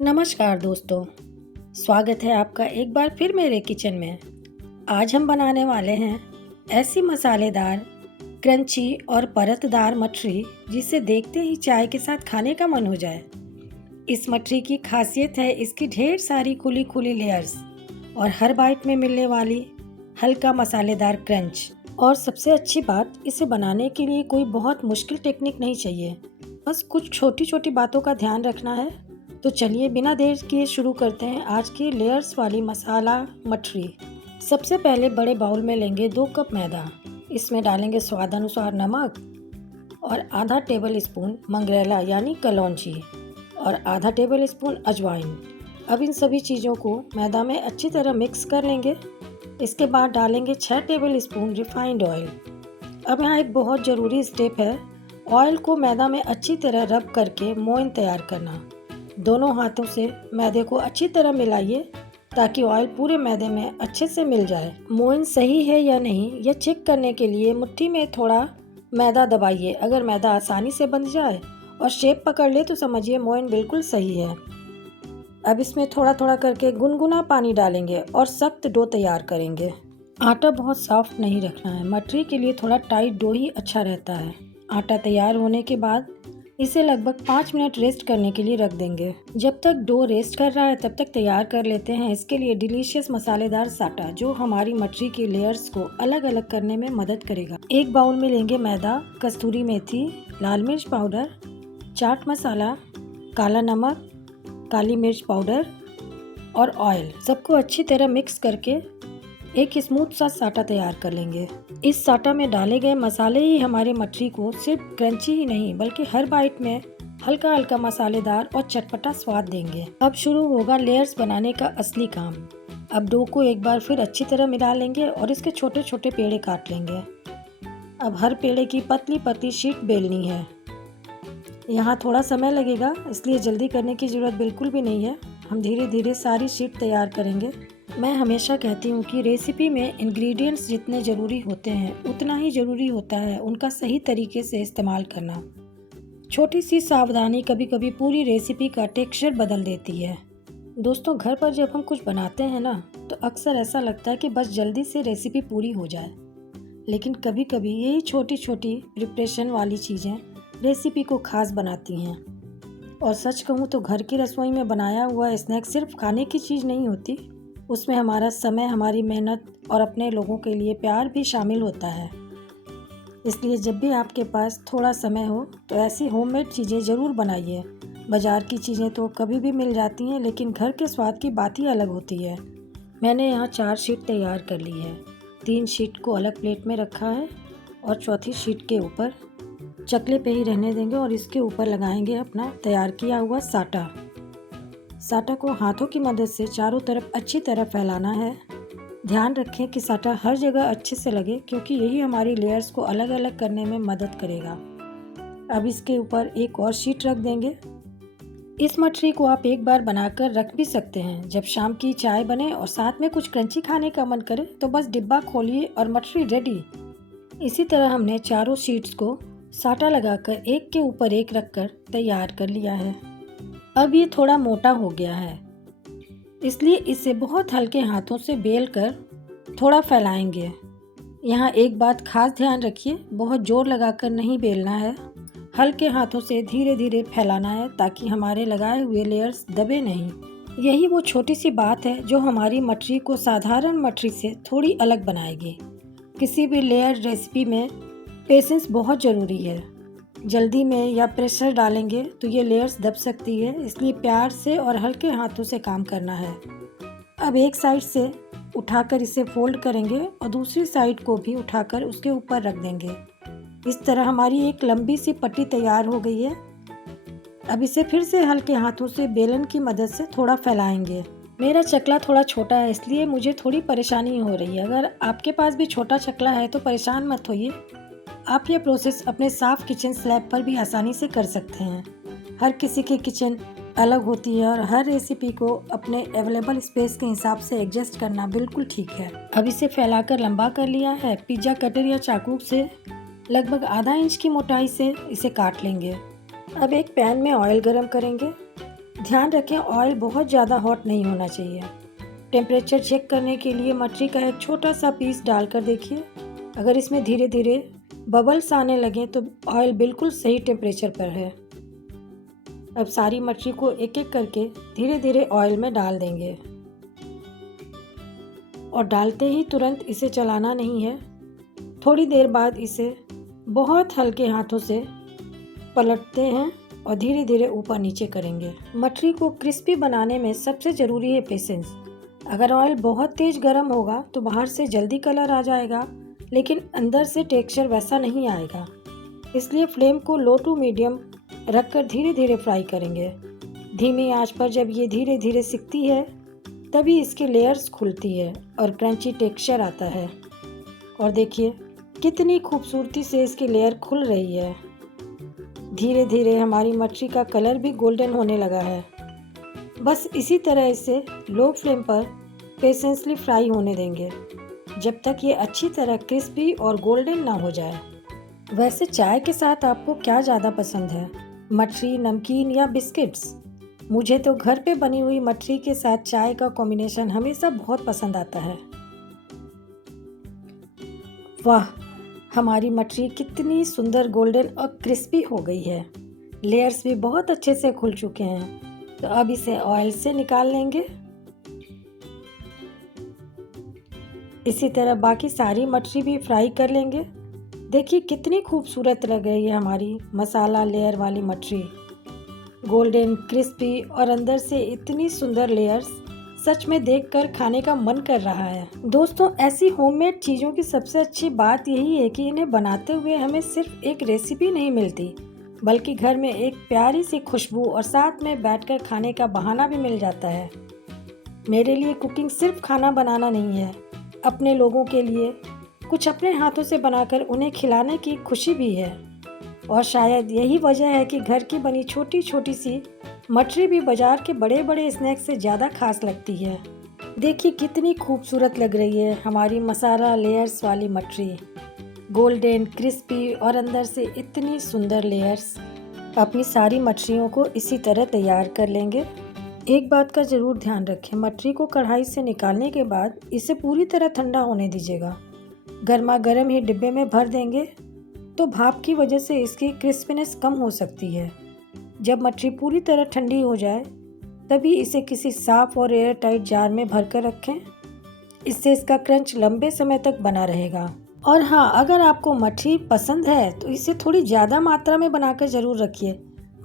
नमस्कार दोस्तों, स्वागत है आपका एक बार फिर मेरे किचन में। आज हम बनाने वाले हैं ऐसी मसालेदार, क्रंची और परतदार मठरी जिसे देखते ही चाय के साथ खाने का मन हो जाए। इस मठरी की खासियत है इसकी ढेर सारी खुली खुली लेयर्स और हर बाइट में मिलने वाली हल्का मसालेदार क्रंच। और सबसे अच्छी बात, इसे बनाने के लिए कोई बहुत मुश्किल टेक्निक नहीं चाहिए, बस कुछ छोटी छोटी बातों का ध्यान रखना है। तो चलिए बिना देर किए शुरू करते हैं आज की लेयर्स वाली मसाला मठरी। सबसे पहले बड़े बाउल में लेंगे 2 कप मैदा। इसमें डालेंगे स्वाद अनुसार नमक और आधा टेबल स्पून मंगरेला यानी कलौंजी और आधा टेबल स्पून अजवाइन। अब इन सभी चीज़ों को मैदा में अच्छी तरह मिक्स कर लेंगे। इसके बाद डालेंगे 6 टेबल स्पून रिफाइंड ऑयल। अब यहाँ एक बहुत ज़रूरी स्टेप है, ऑयल को मैदा में अच्छी तरह रब करके मोइन तैयार करना। दोनों हाथों से मैदे को अच्छी तरह मिलाइए ताकि ऑयल पूरे मैदे में अच्छे से मिल जाए। मोइन सही है या नहीं यह चेक करने के लिए मुट्ठी में थोड़ा मैदा दबाइए। अगर मैदा आसानी से बंध जाए और शेप पकड़ ले तो समझिए मोइन बिल्कुल सही है। अब इसमें थोड़ा थोड़ा करके गुनगुना पानी डालेंगे और सख्त डो तैयार करेंगे। आटा बहुत सॉफ्ट नहीं रखना है, मठरी के लिए थोड़ा टाइट डो ही अच्छा रहता है। आटा तैयार होने के बाद इसे लगभग 5 मिनट रेस्ट करने के लिए रख देंगे। जब तक डो रेस्ट कर रहा है तब तक तैयार कर लेते हैं इसके लिए डिलीशियस मसालेदार साटा, जो हमारी मठरी की लेयर्स को अलग अलग करने में मदद करेगा। एक बाउल में लेंगे मैदा, कस्तूरी मेथी, लाल मिर्च पाउडर, चाट मसाला, काला नमक, काली मिर्च पाउडर और ऑयल। सबको अच्छी तरह मिक्स करके एक स्मूथ सा साटा तैयार कर लेंगे। इस साटा में डाले गए मसाले ही हमारे मठरी को सिर्फ क्रंची ही नहीं बल्कि हर बाइट में हल्का हल्का मसालेदार और चटपटा स्वाद देंगे। अब शुरू होगा लेयर्स बनाने का असली काम। अब डो को एक बार फिर अच्छी तरह मिला लेंगे और इसके छोटे छोटे पेड़े काट लेंगे। अब हर पेड़े की पतली पतली शीट बेलनी है। यहाँ थोड़ा समय लगेगा, इसलिए जल्दी करने की ज़रूरत बिल्कुल भी नहीं है। हम धीरे धीरे सारी शीट तैयार करेंगे। मैं हमेशा कहती हूँ कि रेसिपी में इंग्रेडिएंट्स जितने ज़रूरी होते हैं उतना ही ज़रूरी होता है उनका सही तरीके से इस्तेमाल करना। छोटी सी सावधानी कभी कभी पूरी रेसिपी का टेक्सचर बदल देती है। दोस्तों, घर पर जब हम कुछ बनाते हैं ना तो अक्सर ऐसा लगता है कि बस जल्दी से रेसिपी पूरी हो जाए, लेकिन कभी कभी यही छोटी छोटी प्रिपरेशन वाली चीज़ें रेसिपी को खास बनाती हैं। और सच कहूँ तो घर की रसोई में बनाया हुआ स्नैक सिर्फ खाने की चीज़ नहीं होती, उसमें हमारा समय, हमारी मेहनत और अपने लोगों के लिए प्यार भी शामिल होता है। इसलिए जब भी आपके पास थोड़ा समय हो तो ऐसी होममेड चीज़ें ज़रूर बनाइए। बाज़ार की चीज़ें तो कभी भी मिल जाती हैं, लेकिन घर के स्वाद की बात ही अलग होती है। मैंने यहाँ 4 शीट तैयार कर ली है। 3 शीट को अलग प्लेट में रखा है और चौथी शीट के ऊपर चकले पे ही रहने देंगे और इसके ऊपर लगाएंगे अपना तैयार किया हुआ साटा। साटा को हाथों की मदद से चारों तरफ अच्छी तरह फैलाना है। ध्यान रखें कि साटा हर जगह अच्छे से लगे, क्योंकि यही हमारी लेयर्स को अलग अलग करने में मदद करेगा। अब इसके ऊपर एक और शीट रख देंगे। इस मठरी को आप एक बार बनाकर रख भी सकते हैं। जब शाम की चाय बने और साथ में कुछ क्रंची खाने का मन करे तो बस डिब्बा खोलिए और मठरी रेडी। इसी तरह हमने चारों शीट्स को साटा लगाकर एक के ऊपर एक रखकर तैयार कर लिया है। अब ये थोड़ा मोटा हो गया है, इसलिए इसे बहुत हल्के हाथों से बेल कर थोड़ा फैलाएंगे। यहाँ एक बात खास ध्यान रखिए, बहुत जोर लगाकर नहीं बेलना है, हल्के हाथों से धीरे धीरे फैलाना है ताकि हमारे लगाए हुए लेयर्स दबे नहीं। यही वो छोटी सी बात है जो हमारी मठरी को साधारण मठरी से थोड़ी अलग बनाएगी। किसी भी लेयर रेसिपी में पेशेंस बहुत ज़रूरी है। जल्दी में या प्रेशर डालेंगे तो ये लेयर्स दब सकती है, इसलिए प्यार से और हल्के हाथों से काम करना है। अब एक साइड से उठाकर इसे फोल्ड करेंगे और दूसरी साइड को भी उठाकर उसके ऊपर रख देंगे। इस तरह हमारी एक लंबी सी पट्टी तैयार हो गई है। अब इसे फिर से हल्के हाथों से बेलन की मदद से थोड़ा फैलाएंगे। मेरा चकला थोड़ा छोटा है, इसलिए मुझे थोड़ी परेशानी हो रही है। अगर आपके पास भी छोटा चकला है तो परेशान मत होइए, आप ये प्रोसेस अपने साफ किचन स्लैब पर भी आसानी से कर सकते हैं। हर किसी की किचन अलग होती है और हर रेसिपी को अपने अवेलेबल स्पेस के हिसाब से एडजस्ट करना बिल्कुल ठीक है। अब इसे फैलाकर लंबा कर लिया है। पिज्ज़ा कटर या चाकू से लगभग आधा इंच की मोटाई से इसे काट लेंगे। अब एक पैन में ऑयल गरम करेंगे ध्यान रखें ऑयल बहुत ज़्यादा हॉट नहीं होना चाहिए। टेम्परेचर चेक करने के लिए मटरी का एक छोटा सा पीस डालकर देखिए। अगर इसमें धीरे धीरे बबल्स आने लगें तो ऑयल बिल्कुल सही टेम्परेचर पर है। अब सारी मटरी को एक एक करके धीरे धीरे ऑयल में डाल देंगे और डालते ही तुरंत इसे चलाना नहीं है। थोड़ी देर बाद इसे बहुत हल्के हाथों से पलटते हैं और धीरे धीरे ऊपर नीचे करेंगे। मटरी को क्रिस्पी बनाने में सबसे ज़रूरी है पेशेंस। अगर ऑयल बहुत तेज़ गर्म होगा तो बाहर से जल्दी कलर आ जाएगा, लेकिन अंदर से टेक्सचर वैसा नहीं आएगा। इसलिए फ्लेम को लो टू मीडियम रखकर धीरे धीरे फ्राई करेंगे। धीमी आंच पर जब ये धीरे धीरे सिकती है तभी इसकी लेयर्स खुलती है और क्रंची टेक्सचर आता है। और देखिए कितनी खूबसूरती से इसकी लेयर खुल रही है। धीरे धीरे हमारी मटरी का कलर भी गोल्डन होने लगा है। बस इसी तरह इसे लो फ्लेम पर पेशेंसली फ्राई होने देंगे जब तक ये अच्छी तरह क्रिस्पी और गोल्डन ना हो जाए। वैसे चाय के साथ आपको क्या ज़्यादा पसंद है, मटरी, नमकीन या बिस्किट्स? मुझे तो घर पे बनी हुई मटरी के साथ चाय का कॉम्बिनेशन हमेशा बहुत पसंद आता है। वाह, हमारी मटरी कितनी सुंदर गोल्डन और क्रिस्पी हो गई है। लेयर्स भी बहुत अच्छे से खुल चुके हैं। तो अब इसे ऑयल से निकाल लेंगे। इसी तरह बाकी सारी मटरी भी फ्राई कर लेंगे। देखिए कितनी खूबसूरत लग रही है हमारी मसाला लेयर वाली मटरी। गोल्डन, क्रिस्पी और अंदर से इतनी सुंदर लेयर्स, सच में देखकर खाने का मन कर रहा है। दोस्तों, ऐसी होममेड चीज़ों की सबसे अच्छी बात यही है कि इन्हें बनाते हुए हमें सिर्फ एक रेसिपी नहीं मिलती, बल्कि घर में एक प्यारी सी खुशबू और साथ में बैठकर खाने का बहाना भी मिल जाता है। मेरे लिए कुकिंग सिर्फ खाना बनाना नहीं है, अपने लोगों के लिए कुछ अपने हाथों से बनाकर उन्हें खिलाने की खुशी भी है। और शायद यही वजह है कि घर की बनी छोटी छोटी सी मटरी भी बाजार के बड़े बड़े स्नैक्स से ज़्यादा खास लगती है। देखिए कितनी खूबसूरत लग रही है हमारी मसाला लेयर्स वाली मटरी। गोल्डन, क्रिस्पी और अंदर से इतनी सुंदर लेयर्स। अपनी सारी मटरियों को इसी तरह तैयार कर लेंगे। एक बात का ज़रूर ध्यान रखें, मटरी को कढ़ाई से निकालने के बाद इसे पूरी तरह ठंडा होने दीजिएगा। गर्मा गर्म ही डिब्बे में भर देंगे तो भाप की वजह से इसकी क्रिस्पीनेस कम हो सकती है। जब मटरी पूरी तरह ठंडी हो जाए तभी इसे किसी साफ और एयर टाइट जार में भर कर रखें। इससे इसका क्रंच लंबे समय तक बना रहेगा। और हाँ, अगर आपको मटरी पसंद है तो इसे थोड़ी ज़्यादा मात्रा में बनाकर ज़रूर रखिए,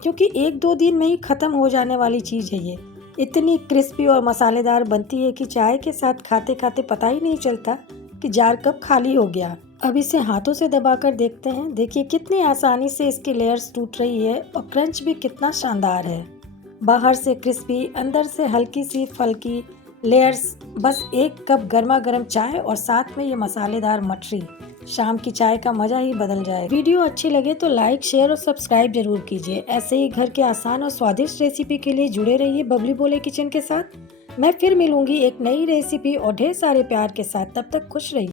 क्योंकि 1-2 दिन में ही ख़त्म हो जाने वाली चीज़ है ये। इतनी क्रिस्पी और मसालेदार बनती है कि चाय के साथ खाते खाते पता ही नहीं चलता कि जार कब खाली हो गया। अब इसे हाथों से दबाकर देखते हैं। देखिए कितनी आसानी से इसकी लेयर्स टूट रही है और क्रंच भी कितना शानदार है। बाहर से क्रिस्पी, अंदर से हल्की सी फल्की लेयर्स। बस एक कप गर्मा गर्म चाय और साथ में ये मसालेदार मटरी, शाम की चाय का मज़ा ही बदल जाए। वीडियो अच्छी लगे तो लाइक, शेयर और सब्सक्राइब जरूर कीजिए। ऐसे ही घर के आसान और स्वादिष्ट रेसिपी के लिए जुड़े रहिए बबली बोले किचन के साथ। मैं फिर मिलूंगी एक नई रेसिपी और ढेर सारे प्यार के साथ। तब तक खुश रहिए।